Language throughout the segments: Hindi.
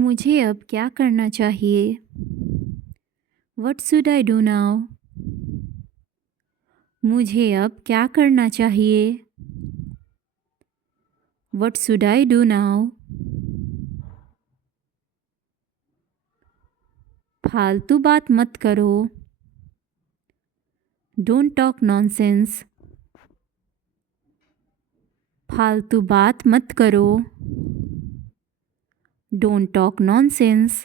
मुझे अब क्या करना चाहिए? What should I do now? मुझे अब क्या करना चाहिए? What should I do now? फालतू बात मत करो। Don't talk nonsense. फालतू बात मत करो। Don't talk nonsense.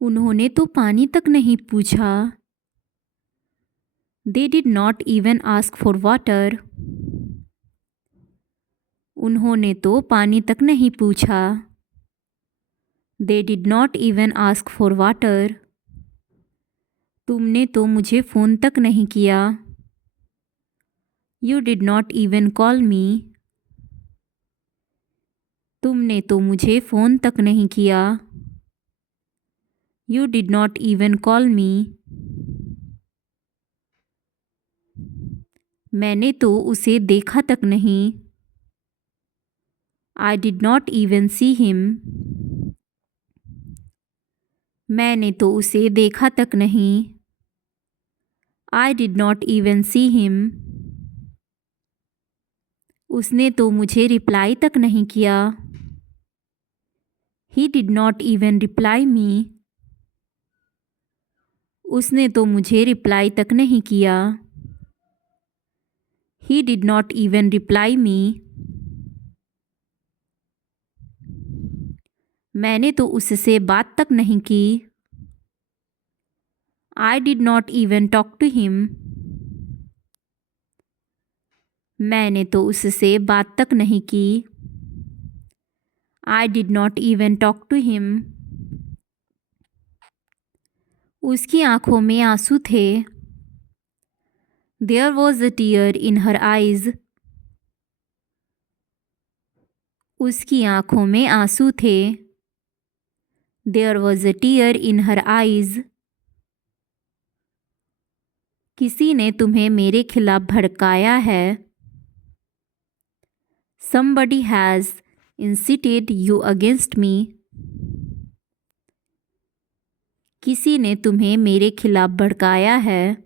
उन्होंने तो पानी तक नहीं पूछा। They did not even ask for water. उन्होंने तो पानी तक नहीं पूछा। They did not even ask for water. तुमने तो मुझे फ़ोन तक नहीं किया। You did not even call me. तुमने तो मुझे फ़ोन तक नहीं किया। You did not even call me. मैंने तो उसे देखा तक नहीं। I did not even see him. मैंने तो उसे देखा तक नहीं। I did not even see him. उसने तो मुझे रिप्लाई तक नहीं किया। He did not even reply me. उसने तो मुझे रिप्लाई तक नहीं किया। He did not even reply me. मैंने तो उससे बात तक नहीं की। I did not even talk to him. मैंने तो उससे बात तक नहीं की। I did not even talk to him. उसकी आंखों में आंसू थे। There was a tear in her eyes. उसकी आंखों में आंसू थे। There was a tear in her eyes. किसी ने तुम्हें मेरे खिलाफ भड़काया है। Somebody has incited you against me. किसी ने तुम्हें मेरे खिलाफ भड़काया है।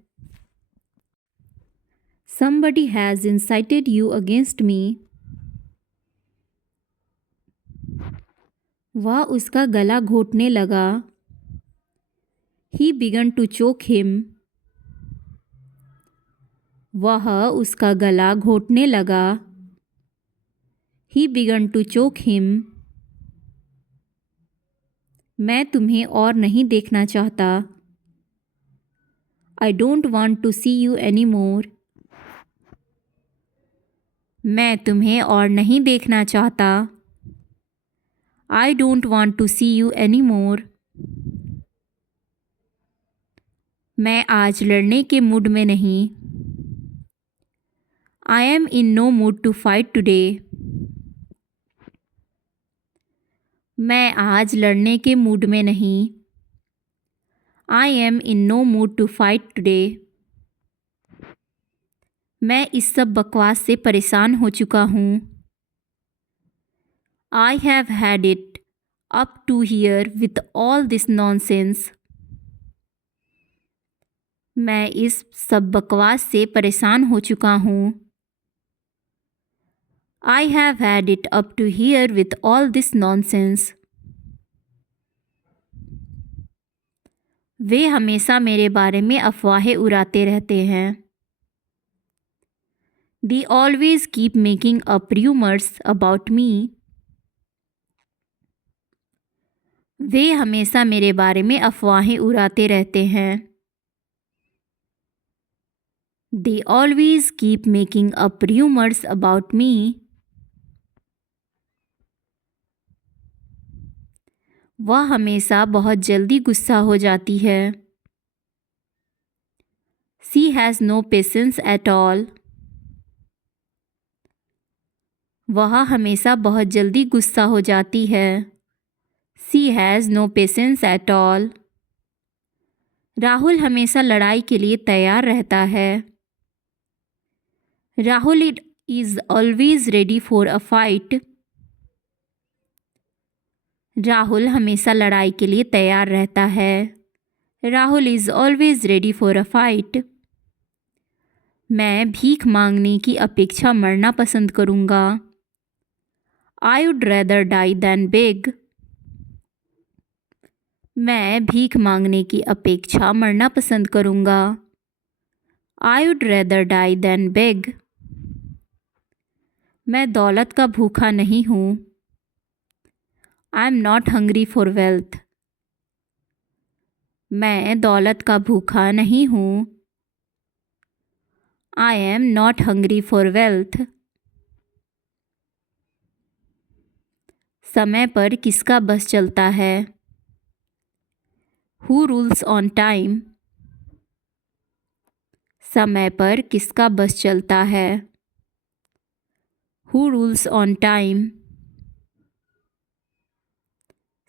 Somebody has incited you against me. वह उसका गला घोटने लगा। He began to choke him. वह उसका गला घोटने लगा। He began to choke him. मैं तुम्हें और नहीं देखना चाहता। I don't want to see you anymore. मैं तुम्हें और नहीं देखना चाहता। I don't want to see you anymore. मैं आज लड़ने के मूड में नहीं। I am in no mood to fight today. मैं आज लड़ने के मूड में नहीं। I am in no mood to fight today. मैं इस सब बकवास से परेशान हो चुका हूँ। I have had it up to here with all this nonsense. मैं इस सब बकवास से परेशान हो चुका हूँ। I have had it up to here with all this nonsense. वे हमेशा मेरे बारे में अफवाहें उड़ाते रहते हैं। They always keep making up rumors about me. वे हमेशा मेरे बारे में अफवाहें उड़ाते रहते हैं। They always keep making up rumors about me. वह हमेशा बहुत जल्दी गुस्सा हो जाती है। She has no patience at all. वह हमेशा बहुत जल्दी गुस्सा हो जाती है। She has no patience at all. Rahul हमेशा लड़ाई के लिए तैयार रहता है। Rahul is always ready for a fight. Rahul हमेशा लड़ाई के लिए तैयार रहता है। Rahul is always ready for a fight. मैं भीख मांगने की अपेक्षा मरना पसंद करूँगा। I would rather die than beg. मैं भीख मांगने की अपेक्षा मरना पसंद करूँगा। I would rather die than beg. मैं दौलत का भूखा नहीं हूँ। I am not hungry for wealth. मैं दौलत का भूखा नहीं हूँ। I am not hungry for wealth. समय पर किसका बस चलता है? Who rules on time. समय पर किसका बस चलता है? Who rules on time.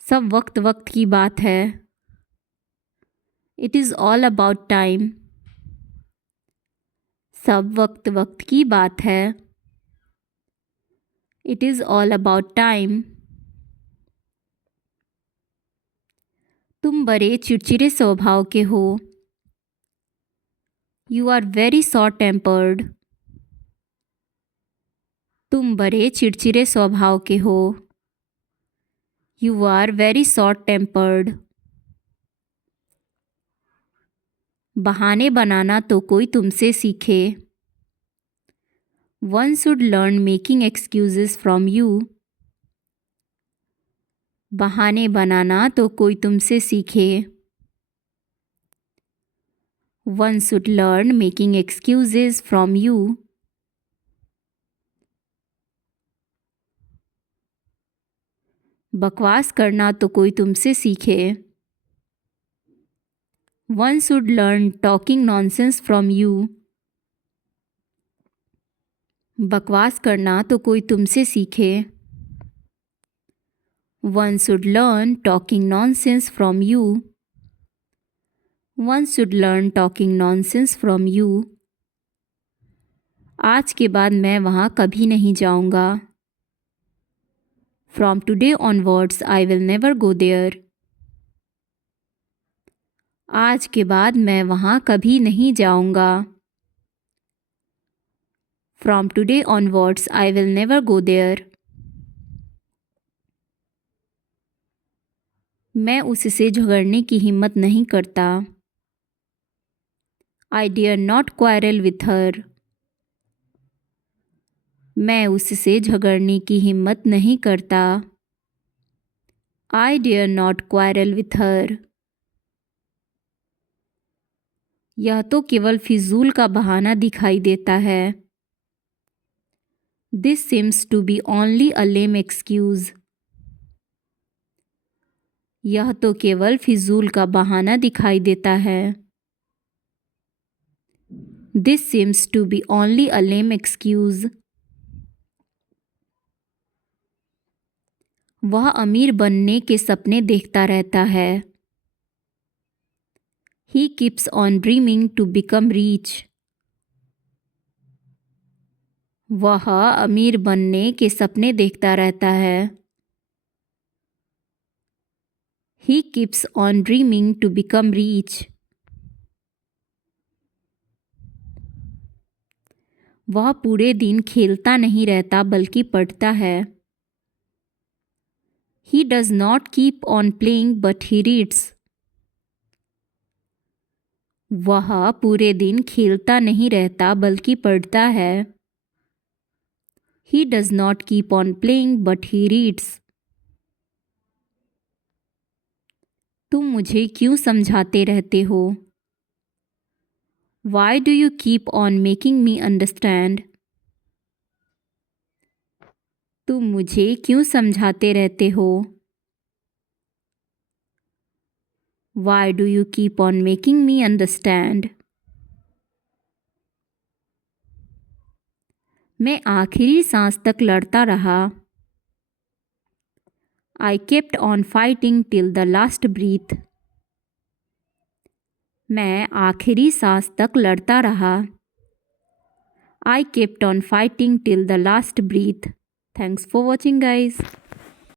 सब वक्त वक्त की बात है। It is all about time. सब वक्त वक्त की बात है। It is all about time. तुम बड़े चिड़चिड़े स्वभाव के हो। You are very short tempered. तुम बड़े चिड़चिड़े स्वभाव के हो। You are very short tempered. बहाने बनाना तो कोई तुमसे सीखे। One should learn making excuses from you. बहाने बनाना तो कोई तुमसे सीखे। One should learn making excuses from you. बकवास करना तो कोई तुमसे सीखे। One should learn talking nonsense from you. बकवास करना तो कोई तुमसे सीखे। One should learn talking nonsense from you. One should learn talking nonsense from you. आज के बाद मैं वहाँ कभी नहीं जाऊँगा। From today onwards I will never go there. आज के बाद मैं वहाँ कभी नहीं जाऊँगा। From today onwards I will never go there. मैं उससे झगड़ने की हिम्मत नहीं करता। I dare not quarrel with her. मैं उससे झगड़ने की हिम्मत नहीं करता। I dare not quarrel with her. यह तो केवल फिजूल का बहाना दिखाई देता है। This seems to be only a lame excuse. यह तो केवल फिजूल का बहाना दिखाई देता है। This seems to be only a lame excuse. वह अमीर बनने के सपने देखता रहता है। He keeps on dreaming to become rich. वह अमीर बनने के सपने देखता रहता है। He keeps on dreaming to become rich. वह पूरे दिन खेलता नहीं रहता बल्कि पढ़ता है। He does not keep on playing but he reads. वह पूरे दिन खेलता नहीं रहता बल्कि पढ़ता है। He does not keep on playing but he reads. तुम मुझे क्यों समझाते रहते हो? Why do you keep on making me understand? तुम मुझे क्यों समझाते रहते हो? Why do you keep on making me understand? मैं आखिरी सांस तक लड़ता रहा। I kept on fighting till the last breath. मैं आखिरी सांस तक लड़ता रहा। I kept on fighting till the last breath. Thanks for watching, guys.